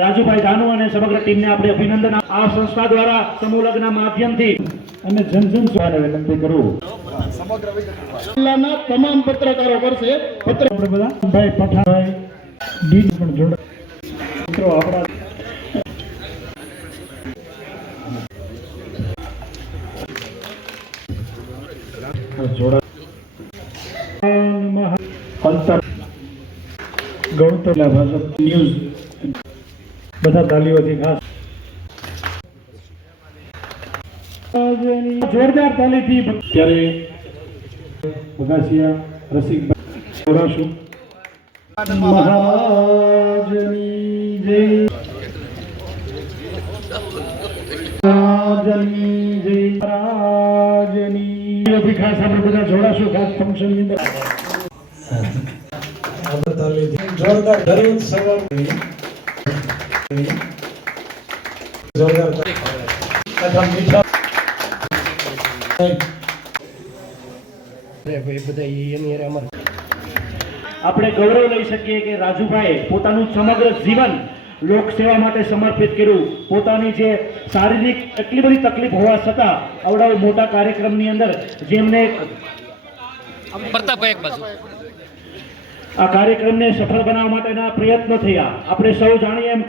રાજુભાઈ દાનુ અને સમગ્ર ટીમને આપણે અભિનંદન આ સંસ્થા દ્વારા સમૂહ લગ્ન માધ્યમથી અને જન જન સુધારે વિનંતી કરું. જિલ્લાના તમામ પત્રકારો કરશે પત્ર આપણે બધા. ભાઈ પઠાભાઈ બીજ પણ જોડ. મિત્રો, આપણા જોડા અંતર ગણતર ભાજપ ન્યૂઝ. બધા તાલીઓથી ખાસ. જોરદાર તાલીથી ત્યારે બગાસિયા રસિક જોડાશું. મહાજની જય. બધી ખાસ આપણે બધા જોડાશું ખાસ ફંક્શનની અંદર. જોરદાર દરરોજ મીઠા આપણે ગૌરવ લઈ શકીએ કે રાજુભાઈ પોતાનું સમગ્ર જીવન લોકસેવા માટે સમર્પિત કર્યું. પોતાની જે શારીરિક એટલી બધી તકલીફ હોવા છતાં આવડા મોટા કાર્યક્રમની અંદર જેમને આ કાર્યક્રમને સફળ બનાવવા માટેના પ્રયત્નો થયા. આપણે સૌ જાણીએ એમ